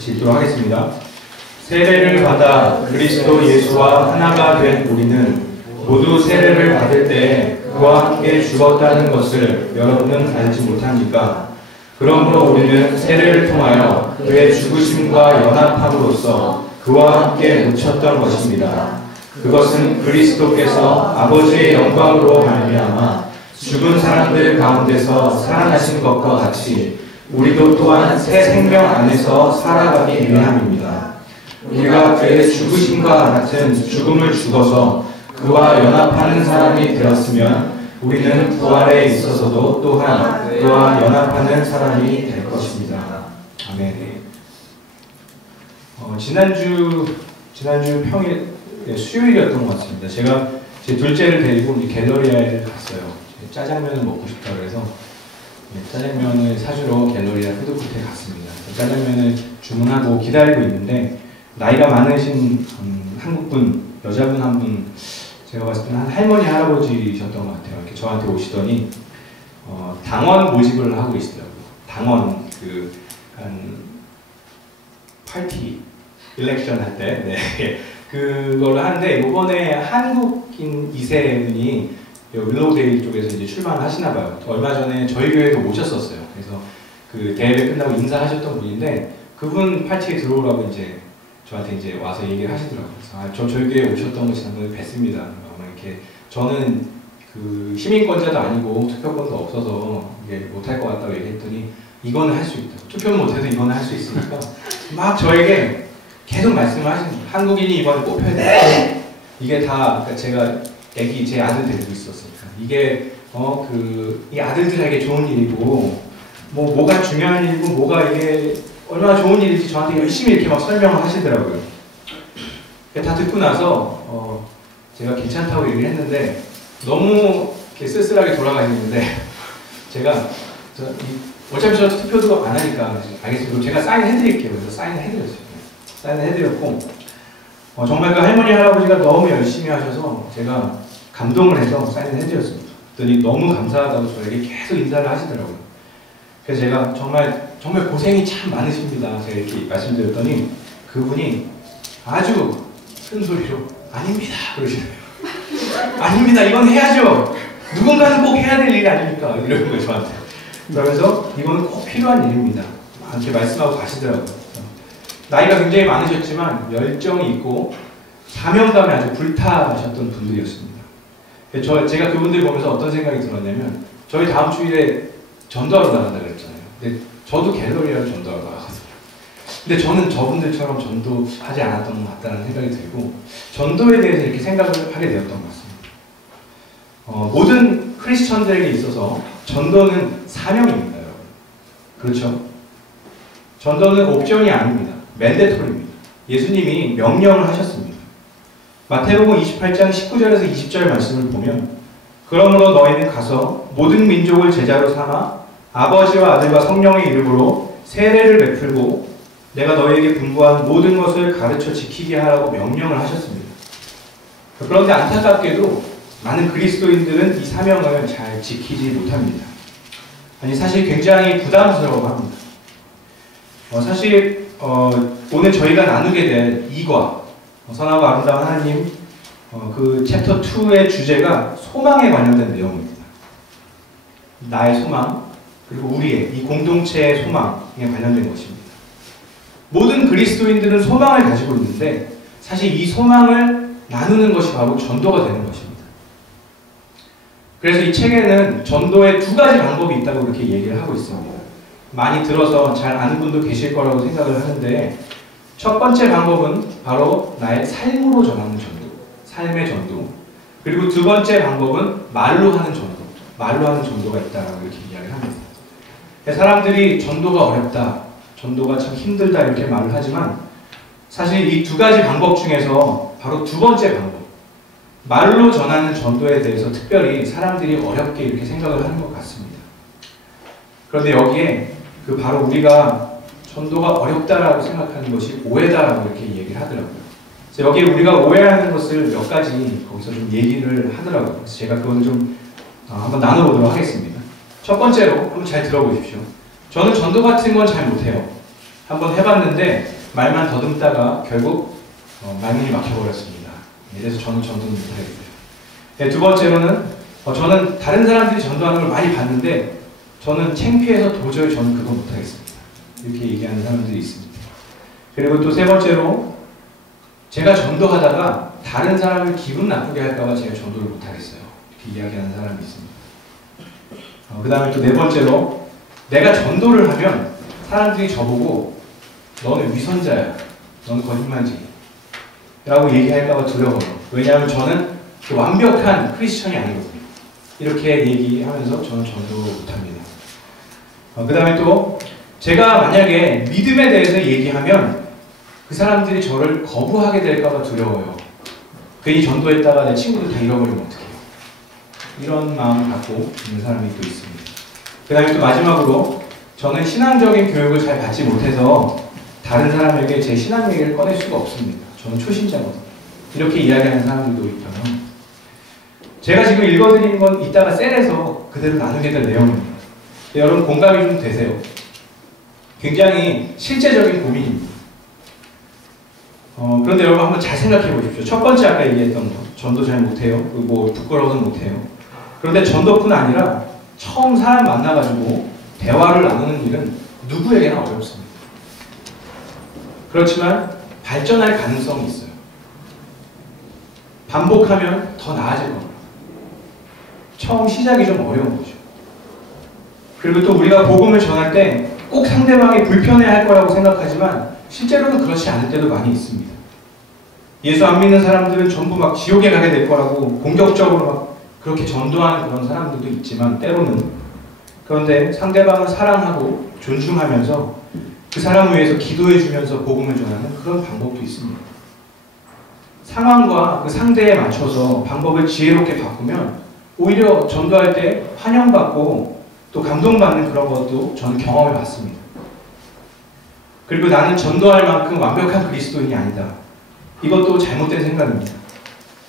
같이 읽도록 하겠습니다. 세례를 받아 그리스도 예수와 하나가 된 우리는 모두 세례를 받을 때 그와 함께 죽었다는 것을 여러분은 알지 못합니까? 그러므로 우리는 세례를 통하여 그의 죽으심과 연합함으로써 그와 함께 묻혔던 것입니다. 그것은 그리스도께서 아버지의 영광으로 말미암아 죽은 사람들 가운데서 살아나신 것과 같이 우리도 또한 새 생명 안에서 살아가기 위함입니다. 우리가 그의 죽으심과 같은 죽음을 죽어서 그와 연합하는 사람이 되었으면 우리는 부활에 있어서도 또한 그와 연합하는 사람이 될 것입니다. 아멘. 지난주 평일 수요일이었던 것 같습니다. 제가 제 둘째를 데리고 갤러리아에 갔어요. 짜장면을 먹고 싶다 그래서 짜장면을 사주러 갤러리아 푸드코트에 갔습니다. 짜장면을 주문하고 기다리고 있는데 나이가 많으신 한국분, 여자분 한 분, 제가 봤을 때는 한 할머니, 할아버지셨던 것 같아요. 이렇게 저한테 오시더니 당원 모집을 하고 계시더라고요. 당원 한 파티 일렉션 할 때 그걸 하는데 이번에 한국인 2세분이 윌로우데일 쪽에서 이제 출마를 하시나 봐요. 얼마 전에 저희 교회도 오셨었어요. 그래서 그 대회 끝나고 인사하셨던 분인데 그분 파티에 들어오라고 이제 저한테 이제 와서 얘기를 하시더라고요. 그래서 저희 교회에 오셨던 거 지난번에 뵀습니다. 이렇게 저는 그 시민권자도 아니고 투표권도 없어서 이게 못할 것 같다고 얘기했더니 이거는 할 수 있다. 투표는 못해도 이거는 할 수 있으니까 막 저에게 계속 말씀을 하십니다. 한국인이 이번에 뽑혀야 돼. 이게 다 그러니까 제가 제 아들 데리고 있었으니까 이게 이 아들들에게 좋은 일이고 뭐가 중요한 일이고 뭐가 이게 얼마나 좋은 일인지 저한테 열심히 이렇게 막 설명을 하시더라고요. 다 듣고 나서 제가 괜찮다고 얘기를 했는데 너무 이렇게 쓸쓸하게 돌아가시는데 제가 어차피 저 투표도 안 하니까 알겠습니다. 제가 사인해드릴게요. 그래서 사인을 해드렸어요. 사인을 해드렸고 정말 그 할머니 할아버지가 너무 열심히 하셔서 제가 감동을 해서 사인을 해드렸습니다. 그랬더니 너무 감사하다고 저에게 계속 인사를 하시더라고요. 그래서 제가 정말 고생이 참 많으십니다. 제가 이렇게 말씀드렸더니 그분이 아주 큰 소리로 아닙니다 그러시더라고요. 아닙니다. 이건 해야죠. 누군가는 꼭 해야 될 일이 아닙니까? 이러는 거예요 저한테. 그러면서 이건 꼭 필요한 일입니다. 이렇게 말씀하고 가시더라고요. 나이가 굉장히 많으셨지만 열정이 있고 사명감에 아주 불타셨던 분들이었습니다. 제가 그분들 보면서 어떤 생각이 들었냐면 저희 다음 주일에 전도하러 나간다고 그랬잖아요. 근데 저도 갤러리아를 전도하러 나가거든요. 근데 저는 저분들처럼 전도하지 않았던 것 같다는 생각이 들고 전도에 대해서 이렇게 생각을 하게 되었던 것 같습니다. 모든 크리스천들에게 있어서 전도는 사명입니다. 여러분. 그렇죠? 전도는 옵션이 아닙니다. 맨데토리입니다. 예수님이 명령을 하셨습니다. 마태복음 28장 19절에서 20절 말씀을 보면 그러므로 너희는 가서 모든 민족을 제자로 삼아 아버지와 아들과 성령의 이름으로 세례를 베풀고 내가 너희에게 분부한 모든 것을 가르쳐 지키게 하라고 명령을 하셨습니다. 그런데 안타깝게도 많은 그리스도인들은 이 사명을 잘 지키지 못합니다. 아니 사실 굉장히 부담스러워합니다. 사실 오늘 저희가 나누게 될 이과 선하고 아름다운 하나님 그 챕터 2의 주제가 소망에 관련된 내용입니다. 나의 소망 그리고 우리의 이 공동체의 소망에 관련된 것입니다. 모든 그리스도인들은 소망을 가지고 있는데 사실 이 소망을 나누는 것이 바로 전도가 되는 것입니다. 그래서 이 책에는 전도의 두 가지 방법이 있다고 그렇게 얘기를 하고 있습니다. 많이 들어서 잘 아는 분도 계실 거라고 생각을 하는데 첫 번째 방법은 바로 나의 삶으로 전하는 전도, 삶의 전도. 그리고 두 번째 방법은 말로 하는 전도, 말로 하는 전도가 있다라고 이렇게 이야기를 합니다. 사람들이 전도가 어렵다, 전도가 참 힘들다 이렇게 말을 하지만 사실 이 두 가지 방법 중에서 바로 두 번째 방법, 말로 전하는 전도에 대해서 특별히 사람들이 어렵게 이렇게 생각을 하는 것 같습니다. 그런데 여기에 바로 우리가 전도가 어렵다라고 생각하는 것이 오해다라고 이렇게 얘기를 하더라고요. 그래서 여기에 우리가 오해하는 것을 몇 가지 거기서 좀 얘기를 하더라고요. 그래서 제가 그걸 좀 한번 나눠보도록 하겠습니다. 첫 번째로 한번 잘 들어보십시오. 저는 전도 같은 건 잘 못해요. 한번 해봤는데 말만 더듬다가 결국 말문이 막혀버렸습니다. 그래서 저는 전도는 못하겠어요. 네, 두 번째로는 저는 다른 사람들이 전도하는 걸 많이 봤는데 저는 창피해서 도저히 저는 그거 못하겠습니다. 이렇게 얘기하는 사람들이 있습니다. 그리고 또 세 번째로 제가 전도하다가 다른 사람을 기분 나쁘게 할까봐 제가 전도를 못하겠어요. 이렇게 이야기하는 사람이 있습니다. 그 다음에 또 네 번째로 내가 전도를 하면 사람들이 저보고 너는 위선자야, 너는 거짓말쟁이 라고 얘기할까봐 두려워요. 왜냐하면 저는 완벽한 크리스천이 아니거든요. 이렇게 얘기하면서 저는 전도 못합니다. 그 다음에 또 제가 만약에 믿음에 대해서 얘기하면 그 사람들이 저를 거부하게 될까봐 두려워요. 괜히 전도했다가 내 친구들 다 잃어버리면 어떡해요. 이런 마음을 갖고 있는 사람이 또 있습니다. 그 다음에 또 마지막으로 저는 신앙적인 교육을 잘 받지 못해서 다른 사람에게 제 신앙 얘기를 꺼낼 수가 없습니다. 저는 초신자거든요. 이렇게 이야기하는 사람들도 있고요. 제가 지금 읽어드린 건 이따가 셀에서 그대로 나누게 될 내용입니다. 여러분 공감이 좀 되세요? 굉장히 실제적인 고민입니다. 그런데 여러분 한번 잘 생각해 보십시오. 첫 번째 아까 얘기했던 거, 전도 잘 못해요. 뭐 부끄러워서 못해요. 그런데 전도뿐 아니라 처음 사람 만나가지고 대화를 나누는 일은 누구에게나 어렵습니다. 그렇지만 발전할 가능성이 있어요. 반복하면 더 나아질 겁니다. 처음 시작이 좀 어려운 거죠. 그리고 또 우리가 복음을 전할 때 꼭 상대방이 불편해할 거라고 생각하지만 실제로는 그렇지 않을 때도 많이 있습니다. 예수 안 믿는 사람들은 전부 막 지옥에 가게 될 거라고 공격적으로 막 그렇게 전도하는 그런 사람들도 있지만 때로는, 그런데 상대방을 사랑하고 존중하면서 그 사람을 위해서 기도해 주면서 복음을 전하는 그런 방법도 있습니다. 상황과 그 상대에 맞춰서 방법을 지혜롭게 바꾸면 오히려 전도할 때 환영받고 또 감동받는 그런 것도 저는 경험해 봤습니다. 그리고 나는 전도할 만큼 완벽한 그리스도인이 아니다. 이것도 잘못된 생각입니다.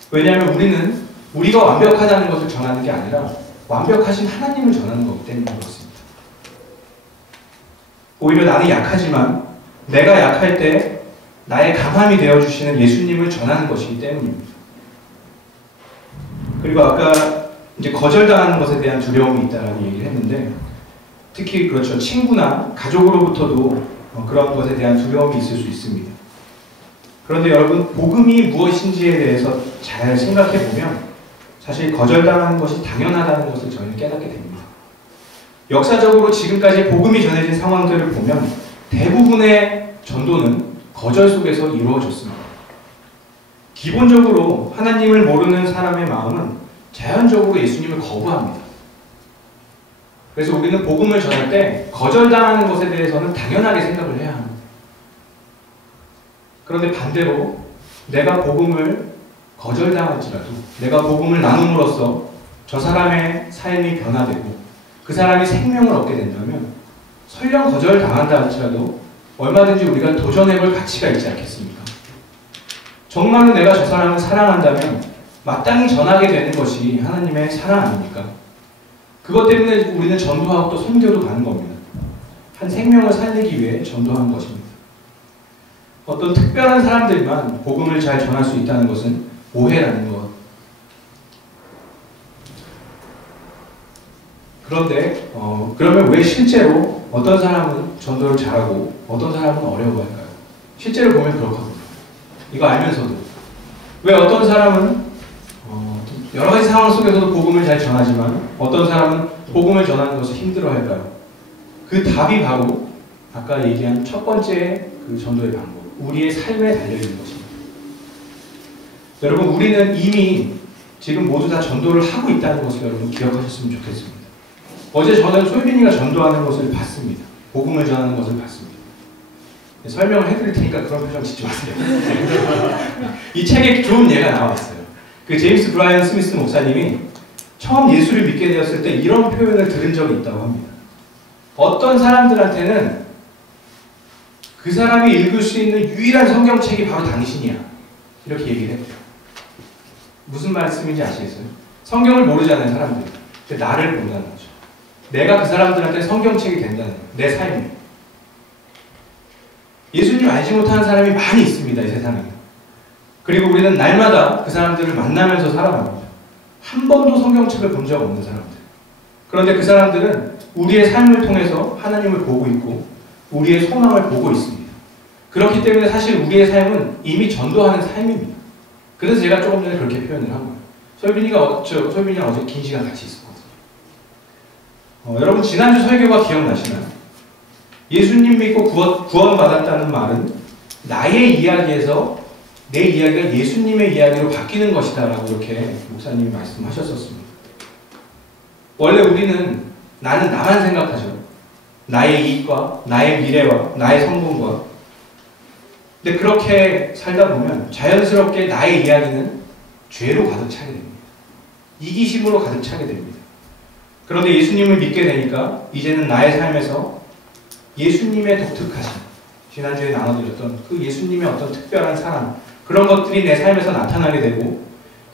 왜냐하면 우리는 우리가 완벽하다는 것을 전하는 게 아니라 완벽하신 하나님을 전하는 거기 때문에 그렇습니다. 오히려 나는 약하지만 내가 약할 때 나의 강함이 되어주시는 예수님을 전하는 것이기 때문입니다. 그리고 아까 이제 거절당하는 것에 대한 두려움이 있다라고 얘기를 했는데, 특히 그렇죠. 친구나 가족으로부터도 그런 것에 대한 두려움이 있을 수 있습니다. 그런데 여러분, 복음이 무엇인지에 대해서 잘 생각해 보면 사실 거절당하는 것이 당연하다는 것을 저희는 깨닫게 됩니다. 역사적으로 지금까지 복음이 전해진 상황들을 보면 대부분의 전도는 거절 속에서 이루어졌습니다. 기본적으로 하나님을 모르는 사람의 마음은 자연적으로 예수님을 거부합니다. 그래서 우리는 복음을 전할 때 거절당하는 것에 대해서는 당연하게 생각을 해야 합니다. 그런데 반대로 내가 복음을 거절당할지라도 내가 복음을 나눔으로써 저 사람의 삶이 변화되고 그 사람이 생명을 얻게 된다면 설령 거절당한다 할지라도 얼마든지 우리가 도전해볼 가치가 있지 않겠습니까? 정말로 내가 저 사람을 사랑한다면 마땅히 전하게 되는 것이 하나님의 사랑 아닙니까? 그것 때문에 우리는 전도하고 또 선교도 가는 겁니다. 한 생명을 살리기 위해 전도하는 것입니다. 어떤 특별한 사람들만 복음을 잘 전할 수 있다는 것은 오해라는 것. 그런데 그러면 왜 실제로 어떤 사람은 전도를 잘하고 어떤 사람은 어려워할까요? 실제로 보면 그렇거든요. 이거 알면서도 왜 어떤 사람은 여러 가지 상황 속에서도 복음을 잘 전하지만 어떤 사람은 복음을 전하는 것을 힘들어할까요? 그 답이 바로 아까 얘기한 첫 번째 그 전도의 방법, 우리의 삶에 달려있는 것입니다. 여러분, 우리는 이미 지금 모두 다 전도를 하고 있다는 것을 여러분 기억하셨으면 좋겠습니다. 어제 저는 소유빈이가 전도하는 것을 봤습니다. 복음을 전하는 것을 봤습니다. 설명을 해드릴 테니까 그런 표정 짓지 마세요. 이 책에 좋은 예가 나왔어요. 그 제임스 브라이언 스미스 목사님이 처음 예수를 믿게 되었을 때 이런 표현을 들은 적이 있다고 합니다. 어떤 사람들한테는 그 사람이 읽을 수 있는 유일한 성경책이 바로 당신이야. 이렇게 얘기를 했대요. 무슨 말씀인지 아시겠어요? 성경을 모르잖아요, 사람들이. 근데 나를 본다는 거죠. 내가 그 사람들한테 성경책이 된다는 거예요. 내 삶이. 예수님 알지 못하는 사람이 많이 있습니다, 이 세상에. 그리고 우리는 날마다 그 사람들을 만나면서 살아갑니다. 한 번도 성경책을 본 적 없는 사람들. 그런데 그 사람들은 우리의 삶을 통해서 하나님을 보고 있고 우리의 소망을 보고 있습니다. 그렇기 때문에 사실 우리의 삶은 이미 전도하는 삶입니다. 그래서 제가 조금 전에 그렇게 표현을 한 거예요. 솔빈이랑 어제 긴 시간 같이 있었거든요. 여러분 지난주 설교가 기억나시나요? 예수님 믿고 구원받았다는 말은 나의 이야기에서 내 이야기가 예수님의 이야기로 바뀌는 것이다 라고 이렇게 목사님이 말씀하셨었습니다. 원래 우리는 나는 나만 생각하죠. 나의 이익과 나의 미래와 나의 성공과. 근데 그렇게 살다 보면 자연스럽게 나의 이야기는 죄로 가득 차게 됩니다. 이기심으로 가득 차게 됩니다. 그런데 예수님을 믿게 되니까 이제는 나의 삶에서 예수님의 독특하심, 지난주에 나눠드렸던 그 예수님의 어떤 특별한 사랑, 그런 것들이 내 삶에서 나타나게 되고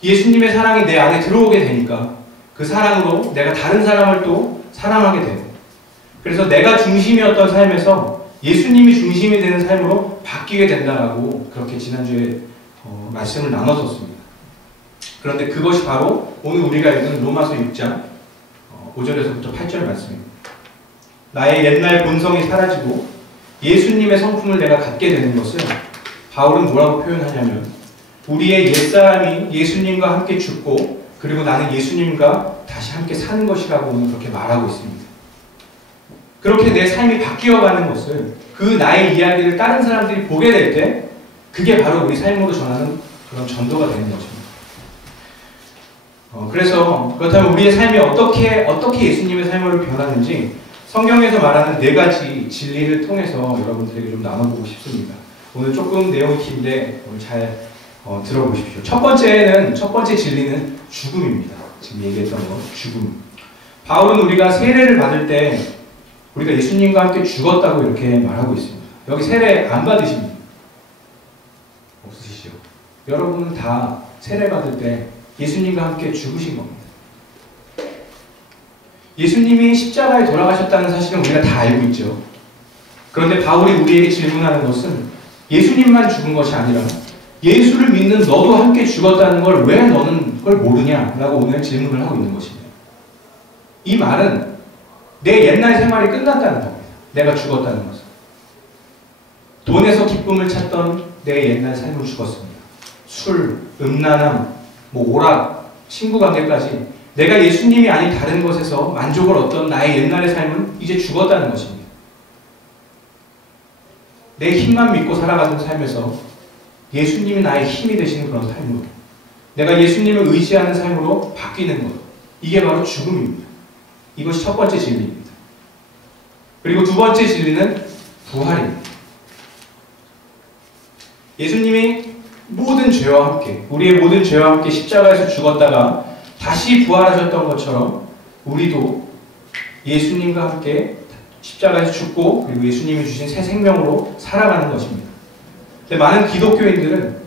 예수님의 사랑이 내 안에 들어오게 되니까 그 사랑으로 내가 다른 사람을 또 사랑하게 되고, 그래서 내가 중심이었던 삶에서 예수님이 중심이 되는 삶으로 바뀌게 된다라고 그렇게 지난주에 말씀을 나눴었습니다. 그런데 그것이 바로 오늘 우리가 읽은 로마서 6장 5절에서부터 8절 말씀입니다. 나의 옛날 본성이 사라지고 예수님의 성품을 내가 갖게 되는 것을 바울은 뭐라고 표현하냐면 우리의 옛사람이 예수님과 함께 죽고 그리고 나는 예수님과 다시 함께 사는 것이라고 오늘 그렇게 말하고 있습니다. 그렇게 내 삶이 바뀌어가는 것을, 그 나의 이야기를 다른 사람들이 보게 될 때 그게 바로 우리 삶으로 전하는 그런 전도가 되는 것입니다. 그래서 그렇다면 우리의 삶이 어떻게 예수님의 삶으로 변하는지 성경에서 말하는 4가지 진리를 통해서 여러분들에게 좀 나눠보고 싶습니다. 오늘 조금 내용이 긴데 오늘 잘 들어보십시오. 첫 번째 진리는 죽음입니다. 지금 얘기했던 거, 죽음. 바울은 우리가 세례를 받을 때 우리가 예수님과 함께 죽었다고 이렇게 말하고 있습니다. 여기 세례 안 받으십니까? 없으시죠? 여러분은 다 세례 받을 때 예수님과 함께 죽으신 겁니다. 예수님이 십자가에 돌아가셨다는 사실은 우리가 다 알고 있죠. 그런데 바울이 우리에게 질문하는 것은 예수님만 죽은 것이 아니라 예수를 믿는 너도 함께 죽었다는 걸 왜 너는 그걸 모르냐라고 오늘 질문을 하고 있는 것입니다. 이 말은 내 옛날 생활이 끝났다는 겁니다. 내가 죽었다는 것은. 돈에서 기쁨을 찾던 내 옛날 삶은 죽었습니다. 술, 음란함, 오락, 친구관계까지 내가 예수님이 아닌 다른 것에서 만족을 얻던 나의 옛날의 삶은 이제 죽었다는 것입니다. 내 힘만 믿고 살아가는 삶에서 예수님이 나의 힘이 되시는 그런 삶으로, 내가 예수님을 의지하는 삶으로 바뀌는 것, 이게 바로 죽음입니다. 이것이 첫 번째 진리입니다. 그리고 두 번째 진리는 부활입니다. 예수님이 모든 죄와 함께, 우리의 모든 죄와 함께 십자가에서 죽었다가 다시 부활하셨던 것처럼 우리도 예수님과 함께 십자가에서 죽고 그리고 예수님이 주신 새 생명으로 살아가는 것입니다. 근데 많은 기독교인들은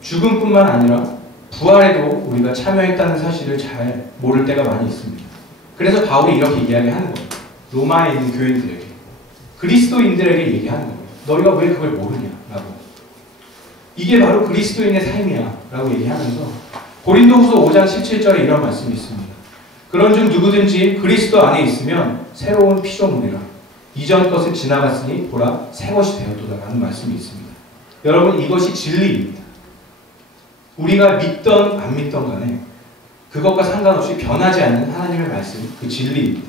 죽음뿐만 아니라 부활에도 우리가 참여했다는 사실을 잘 모를 때가 많이 있습니다. 그래서 바울이 이렇게 이야기하는 거예요. 로마에 있는 교인들에게, 그리스도인들에게 얘기하는 거예요. 너희가 왜 그걸 모르냐라고. 이게 바로 그리스도인의 삶이야 라고 얘기하면서 고린도후서 5장 17절에 이런 말씀이 있습니다. 그런즉 누구든지 그리스도 안에 있으면 새로운 피조물이라 이전 것은 지나갔으니 보라 새 것이 되었도다 라는 말씀이 있습니다. 여러분, 이것이 진리입니다. 우리가 믿던 안 믿던 간에 그것과 상관없이 변하지 않는 하나님의 말씀, 그 진리입니다.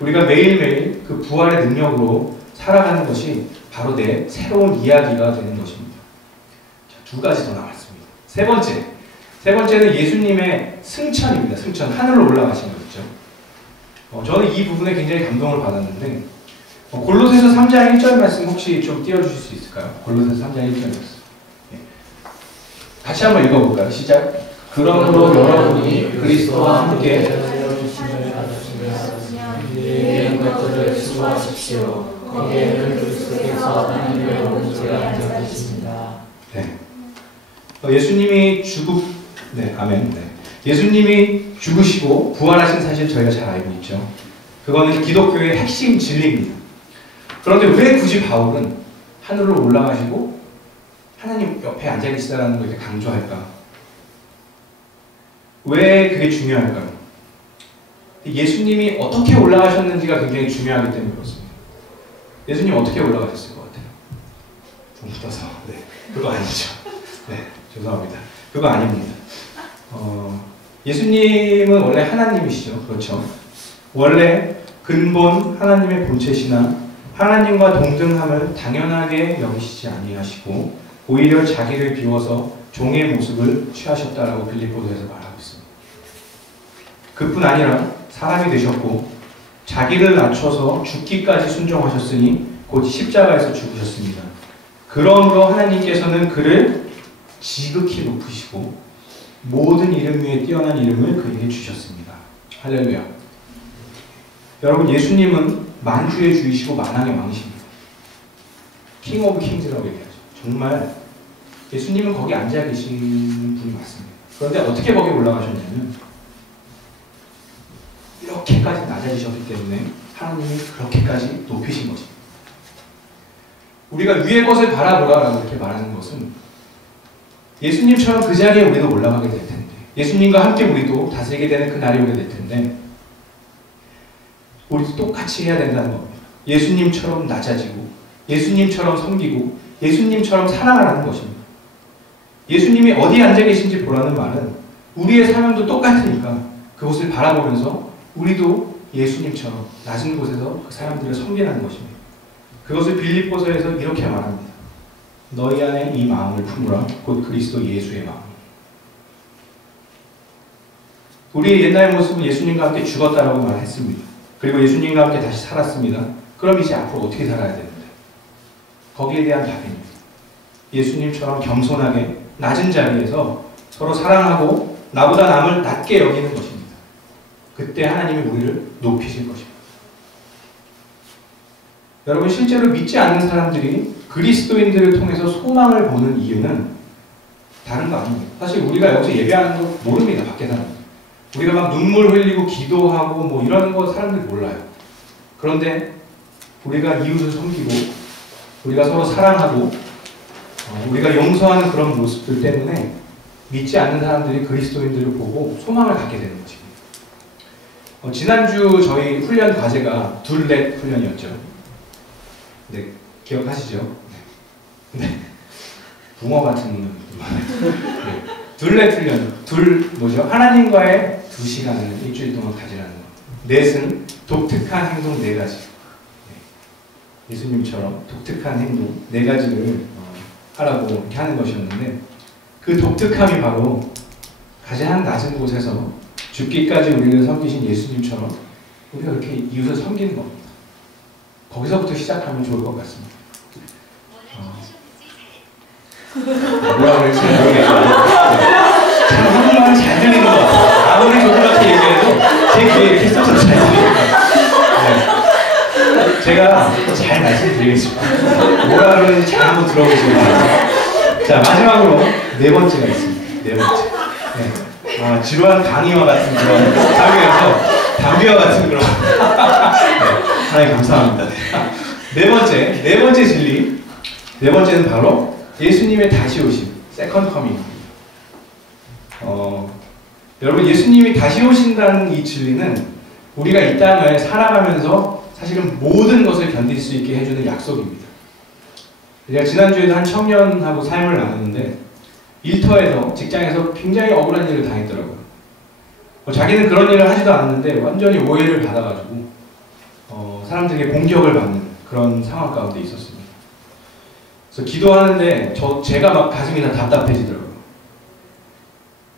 우리가 매일매일 그 부활의 능력으로 살아가는 것이 바로 내 새로운 이야기가 되는 것입니다. 자, 2가지 더 나왔습니다. 세 번째는 예수님의 승천입니다. 승천, 하늘로 올라가신 거죠. 저는 이 부분에 굉장히 감동을 받았는데 골로새서 3장 1절 말씀 혹시 좀 띄워주실 수 있을까요? 골로새서 3장 1절 말씀. 같이 한번 읽어볼까요? 시작. 그러므로 여러분이 그리스도와 함께 있는 것들을 수고하십시오. 거기에는 그리스도께서 하나님의 오른쪽에 앉아 계십니다. 네. 예수님이 아멘. 네. 예수님이 죽으시고 부활하신 사실 저희가 잘 알고 있죠. 그거는 기독교의 핵심 진리입니다. 그런데 왜 굳이 바울은 하늘로 올라가시고 하나님 옆에 앉아 계시다라는 걸 이렇게 강조할까? 왜 그게 중요할까요? 예수님이 어떻게 올라가셨는지가 굉장히 중요하기 때문에 그렇습니다. 예수님 어떻게 올라가셨을 것 같아요? 좀 붙어서. 네. 그거 아니죠. 네. 죄송합니다. 그거 아닙니다. 예수님은 원래 하나님이시죠. 그렇죠. 원래 근본 하나님의 본체시나 하나님과 동등함을 당연하게 여기시지 아니하시고 오히려 자기를 비워서 종의 모습을 취하셨다라고 빌립보서에서 말하고 있습니다. 그뿐 아니라 사람이 되셨고 자기를 낮춰서 죽기까지 순종하셨으니 곧 십자가에서 죽으셨습니다. 그러므로 하나님께서는 그를 지극히 높으시고 모든 이름 위에 뛰어난 이름을 그에게 주셨습니다. 할렐루야. 여러분, 예수님은 만주의 주이시고 만왕의 왕이십니다. 킹 오브 킹즈라고 얘기하죠. 정말 예수님은 거기 앉아 계시는 분이 맞습니다. 그런데 어떻게 거기 올라가셨냐면 이렇게까지 낮아지셨기 때문에 하나님이 그렇게까지 높이신 것입니다. 우리가 위의 것을 바라보라라고 이렇게 말하는 것은 예수님처럼 그 자리에 우리도 올라가게 될 텐데, 예수님과 함께 우리도 다스리게 되는 그 날이 오게 될 텐데, 우리도 똑같이 해야 된다는 겁니다. 예수님처럼 낮아지고, 예수님처럼 섬기고, 예수님처럼 사랑하라는 것입니다. 예수님이 어디에 앉아 계신지 보라는 말은 우리의 사명도 똑같으니까 그곳을 바라보면서 우리도 예수님처럼 낮은 곳에서 그 사람들을 섬기라는 것입니다. 그것을 빌립보서에서 이렇게 말합니다. 너희 안에 이 마음을 품으라. 곧 그리스도 예수의 마음. 우리의 옛날 모습은 예수님과 함께 죽었다라고 말했습니다. 그리고 예수님과 함께 다시 살았습니다. 그럼 이제 앞으로 어떻게 살아야 되는데? 거기에 대한 답입니다. 예수님처럼 겸손하게 낮은 자리에서 서로 사랑하고 나보다 남을 낮게 여기는 것입니다. 그때 하나님이 우리를 높이실 것입니다. 여러분, 실제로 믿지 않는 사람들이 그리스도인들을 통해서 소망을 보는 이유는 다른 거 아닙니다. 사실 우리가 여기서 예배하는 거 모릅니다. 밖에 사람들. 우리가 막 눈물 흘리고 기도하고 뭐 이런 거 사람들 몰라요. 그런데 우리가 이웃을 섬기고 우리가 서로 사랑하고 우리가 용서하는 그런 모습들 때문에 믿지 않는 사람들이 그리스도인들을 보고 소망을 갖게 되는 것입니다. 지난주 저희 훈련 과제가 둘렛 훈련이었죠. 네, 기억하시죠? 네. 붕어 같은 네. 둘렛 훈련. 뭐죠? 하나님과의 2시간을 일주일 동안 가지라는 거. 넷은 독특한 행동 4가지. 네. 예수님처럼 독특한 행동 4가지를 하라고 이렇게 하는 것이었는데, 그 독특함이 바로 가장 낮은 곳에서 죽기까지 우리를 섬기신 예수님처럼 우리가 이렇게 이웃을 섬기는 겁니다. 거기서부터 시작하면 좋을 것 같습니다. 뭐라고 할지 모르겠어요. 한국말은 잘 들리는 것 같아요. 아무리 조그맣게 얘기해도 제 귀에 이렇게 써서 잘 들립니다. 네. 제가 잘 말씀드리겠습니다. 뭐라 그러는지 잘 한번 들어보시기 바랍니다. 자, 마지막으로 4번째가 있습니다. 4번째. 네. 지루한 강의와 같은 그런 사회에서 담비와 같은 그런 네. 하나님 감사합니다. 네 번째 진리. 4번째는 바로 예수님의 다시 오심, 세컨드 커밍입니다. 여러분, 예수님이 다시 오신다는 이 진리는 우리가 이 땅을 살아가면서 사실은 모든 것을 견딜 수 있게 해주는 약속입니다. 제가 지난주에도 한 청년하고 삶을 나눴는데 일터에서, 직장에서 굉장히 억울한 일을 당했더라고요. 자기는 그런 일을 하지도 않았는데 완전히 오해를 받아가지고 사람들에게 공격을 받는 그런 상황 가운데 있었습니다. 그래서 기도하는데 제가 막 가슴이 다 답답해지더라고요.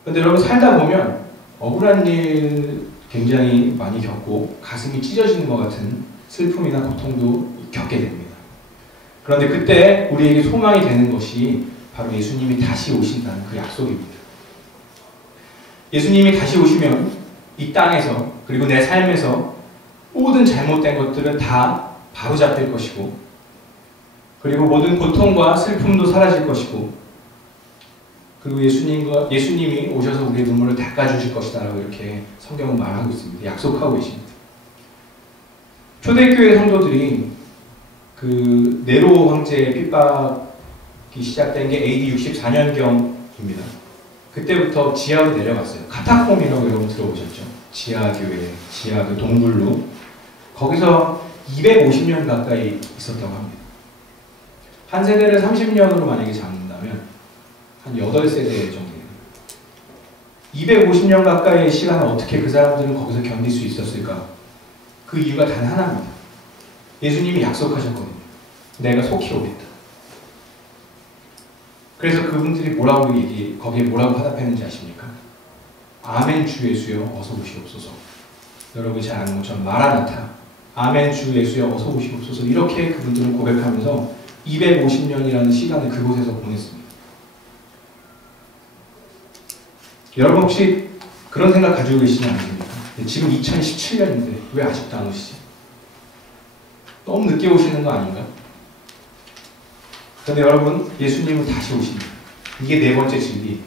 근데 여러분, 살다 보면 억울한 일 굉장히 많이 겪고 가슴이 찢어지는 것 같은 슬픔이나 고통도 겪게 됩니다. 그런데 그때 우리에게 소망이 되는 것이 바로 예수님이 다시 오신다는 그 약속입니다. 예수님이 다시 오시면 이 땅에서, 그리고 내 삶에서 모든 잘못된 것들은 다 바로잡힐 것이고, 그리고 모든 고통과 슬픔도 사라질 것이고, 그리고 예수님이 오셔서 우리의 눈물을 닦아주실 것이다 라고 이렇게 성경은 말하고 있습니다. 약속하고 계십니다. 초대교회 성도들이 그 네로 황제의 핍박이 시작된 게 AD 64년경입니다. 그때부터 지하로 내려갔어요. 카타콤이라고 여러분 들어보셨죠? 지하교회, 지하 그 동굴로. 거기서 250년 가까이 있었다고 합니다. 한 세대를 30년으로 만약에 잡는다면 한 8세대 정도. 250년 가까이의 시간을 어떻게 그 사람들은 거기서 견딜 수 있었을까? 그 이유가 단 하나입니다. 예수님이 약속하셨거든요. 내가 속히 오겠다. 그래서 그분들이 거기에 뭐라고 화답했는지 아십니까? 아멘 주 예수여 어서 오시옵소서. 여러분이 잘 아는 것처럼 마라나타. 아멘 주 예수여 어서 오시옵소서. 이렇게 그분들은 고백하면서 250년이라는 시간을 그곳에서 보냈습니다. 여러분 혹시 그런 생각 가지고 계시지 않으십니까? 지금 2017년인데 왜 아직도 안 오시지? 너무 늦게 오시는 거 아닌가? 그런데 여러분, 예수님은 다시 오십니다. 이게 네 번째 진리.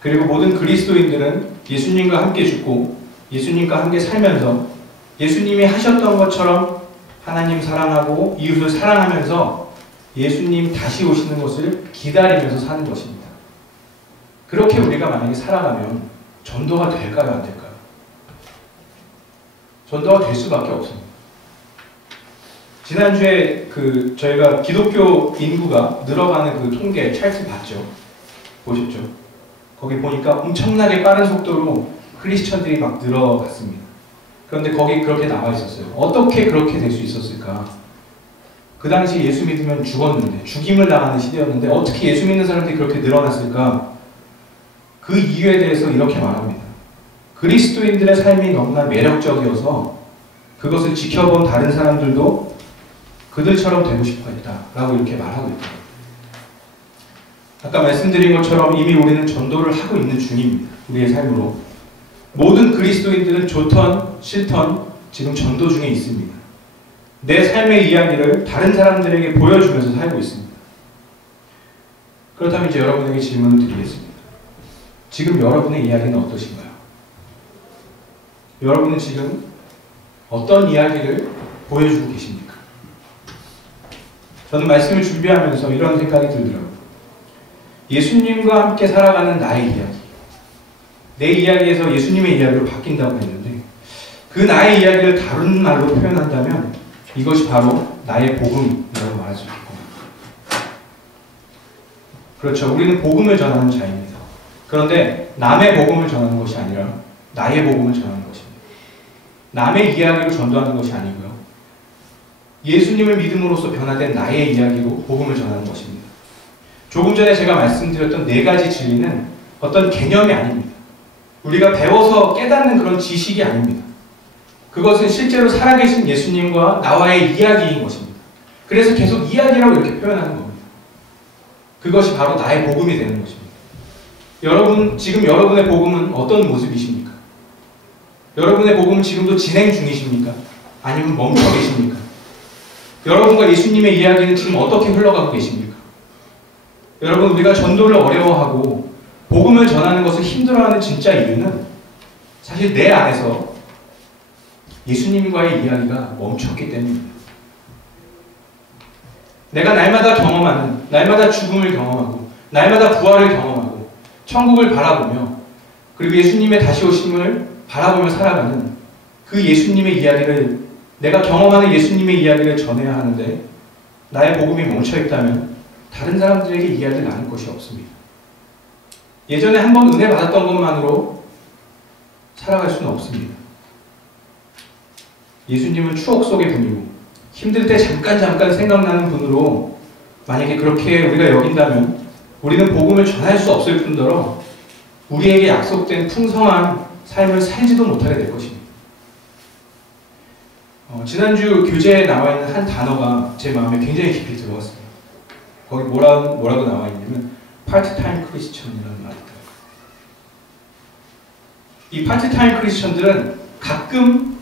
그리고 모든 그리스도인들은 예수님과 함께 죽고 예수님과 함께 살면서 예수님이 하셨던 것처럼 하나님 사랑하고 이웃을 사랑하면서 예수님 다시 오시는 것을 기다리면서 사는 것입니다. 그렇게 우리가 만약에 살아가면 전도가 될까요? 안 될까요? 전도가 될 수밖에 없습니다. 지난주에 저희가 기독교 인구가 늘어가는 그 통계 찰트 봤죠? 보셨죠? 거기 보니까 엄청나게 빠른 속도로 크리스천들이 막 늘어갔습니다. 그런데 거기 그렇게 나와 있었어요. 어떻게 그렇게 될 수 있었을까? 그 당시 예수 믿으면 죽었는데, 죽임을 당하는 시대였는데 어떻게 예수 믿는 사람들이 그렇게 늘어났을까? 그 이유에 대해서 이렇게 말합니다. 그리스도인들의 삶이 너무나 매력적이어서 그것을 지켜본 다른 사람들도 그들처럼 되고 싶어 했다 라고 이렇게 말하고 있다. 아까 말씀드린 것처럼 이미 우리는 전도를 하고 있는 중입니다. 우리의 삶으로. 모든 그리스도인들은 좋던 싫던 지금 전도 중에 있습니다. 내 삶의 이야기를 다른 사람들에게 보여주면서 살고 있습니다. 그렇다면 이제 여러분에게 질문을 드리겠습니다. 지금 여러분의 이야기는 어떠신가요? 여러분은 지금 어떤 이야기를 보여주고 계십니까? 저는 말씀을 준비하면서 이런 생각이 들더라고요. 예수님과 함께 살아가는 나의 이야기. 내 이야기에서 예수님의 이야기로 바뀐다고 했는데 그 나의 이야기를 다른 말로 표현한다면 이것이 바로 나의 복음이라고 말할 수 있겠고. 그렇죠. 우리는 복음을 전하는 자입니다. 그런데 남의 복음을 전하는 것이 아니라 나의 복음을 전하는 것입니다. 남의 이야기로 전도하는 것이 아니고요. 예수님을 믿음으로써 변화된 나의 이야기로 복음을 전하는 것입니다. 조금 전에 제가 말씀드렸던 네 가지 진리는 어떤 개념이 아닙니다. 우리가 배워서 깨닫는 그런 지식이 아닙니다. 그것은 실제로 살아계신 예수님과 나와의 이야기인 것입니다. 그래서 계속 이야기라고 이렇게 표현하는 겁니다. 그것이 바로 나의 복음이 되는 것입니다. 여러분, 지금 여러분의 복음은 어떤 모습이십니까? 여러분의 복음은 지금도 진행 중이십니까? 아니면 멈춰 계십니까? 여러분과 예수님의 이야기는 지금 어떻게 흘러가고 계십니까? 여러분, 우리가 전도를 어려워하고 복음을 전하는 것을 힘들어하는 진짜 이유는 사실 내 안에서 예수님과의 이야기가 멈췄기 때문입니다. 내가 날마다 경험하는, 날마다 죽음을 경험하고 날마다 부활을 경험하고 천국을 바라보며 그리고 예수님의 다시 오심을 바라보며 살아가는 그 예수님의 이야기를, 내가 경험하는 예수님의 이야기를 전해야 하는데 나의 복음이 멈춰있다면 다른 사람들에게 이야기를 나눌 것이 없습니다. 예전에 한번 은혜 받았던 것만으로 살아갈 수는 없습니다. 예수님은 추억 속의 분이고 힘들 때 잠깐 생각나는 분으로 만약에 그렇게 우리가 여긴다면 우리는 복음을 전할 수 없을 뿐더러 우리에게 약속된 풍성한 삶을 살지도 못하게 될 것입니다. 지난주 교재에 나와 있는 한 단어가 제 마음에 굉장히 깊이 들어왔습니다. 거기 뭐라고 나와 있냐면 파트타임 크리스천이라는 말이 있어요. 이 파트타임 크리스천들은 가끔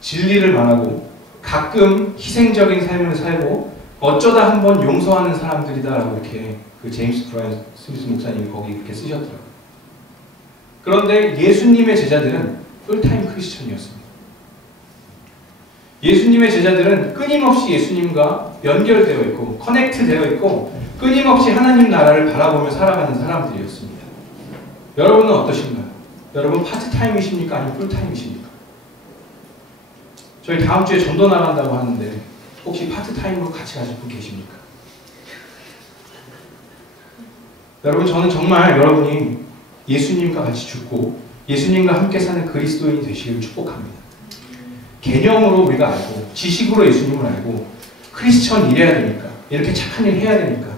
진리를 말하고 가끔 희생적인 삶을 살고 어쩌다 한번 용서하는 사람들이다라고 이렇게 그 제임스 브라이언 스미스 목사님이 거기 이렇게 쓰셨더라고요. 그런데 예수님의 제자들은 풀타임 크리스천이었습니다. 예수님의 제자들은 끊임없이 예수님과 연결되어 있고 커넥트되어 있고 끊임없이 하나님 나라를 바라보며 살아가는 사람들이었습니다. 여러분은 어떠신가요? 여러분 파트타임이십니까? 아니면 풀타임이십니까? 저희 다음 주에 전도 나간다고 하는데 혹시 파트타임으로 같이 가실 분 계십니까? 여러분, 저는 정말 여러분이 예수님과 같이 죽고 예수님과 함께 사는 그리스도인이 되시기를 축복합니다. 개념으로 우리가 알고 지식으로 예수님을 알고 크리스천 이래야 되니까 이렇게 착한 일 해야 되니까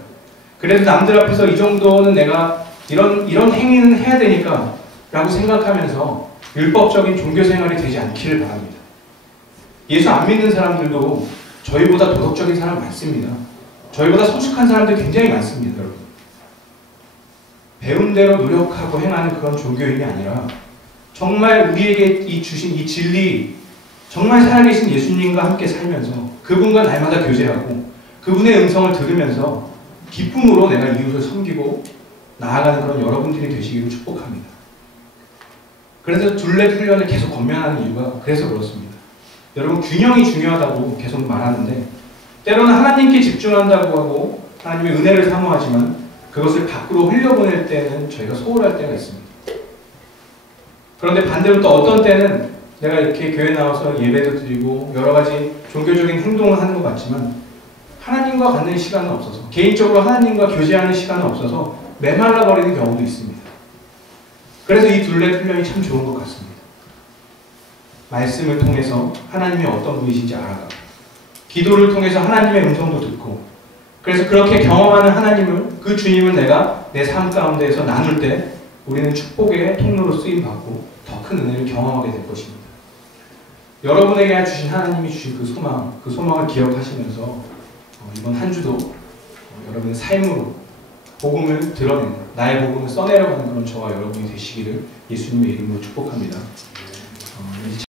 그래도 남들 앞에서 이 정도는 내가 이런 행위는 해야 되니까 라고 생각하면서 율법적인 종교 생활이 되지 않기를 바랍니다. 예수 안 믿는 사람들도 저희보다 도덕적인 사람 많습니다. 저희보다 성숙한 사람들 굉장히 많습니다. 여러분. 배운 대로 노력하고 행하는 그런 종교인이 아니라 정말 우리에게 주신 이 진리, 정말 살아계신 예수님과 함께 살면서 그분과 날마다 교제하고 그분의 음성을 들으면서 기쁨으로 내가 이웃을 섬기고 나아가는 그런 여러분들이 되시기를 축복합니다. 그래서 둘레 훈련을 계속 권면하는 이유가 그래서 그렇습니다. 여러분, 균형이 중요하다고 계속 말하는데 때로는 하나님께 집중한다고 하고 하나님의 은혜를 사모하지만 그것을 밖으로 흘려보낼 때는 저희가 소홀할 때가 있습니다. 그런데 반대로 또 어떤 때는 내가 이렇게 교회 나와서 예배도 드리고 여러 가지 종교적인 행동을 하는 것 같지만 하나님과 갖는 시간은 없어서 개인적으로 하나님과 교제하는 시간은 없어서 메말라 버리는 경우도 있습니다. 그래서 이 둘레 훈련이 참 좋은 것 같습니다. 말씀을 통해서 하나님이 어떤 분이신지 알아가고 기도를 통해서 하나님의 음성도 듣고 그래서 그렇게 경험하는 하나님을 그 주님을 내가 내 삶 가운데에서 나눌 때 우리는 축복의 통로로 쓰임받고 더 큰 은혜를 경험하게 될 것입니다. 여러분에게 주신 하나님이 주신 그 소망을 기억하시면서 이번 한 주도 여러분의 삶으로 복음을 드러내는 나의 복음을 써내려가는 그런 저와 여러분이 되시기를 예수님의 이름으로 축복합니다.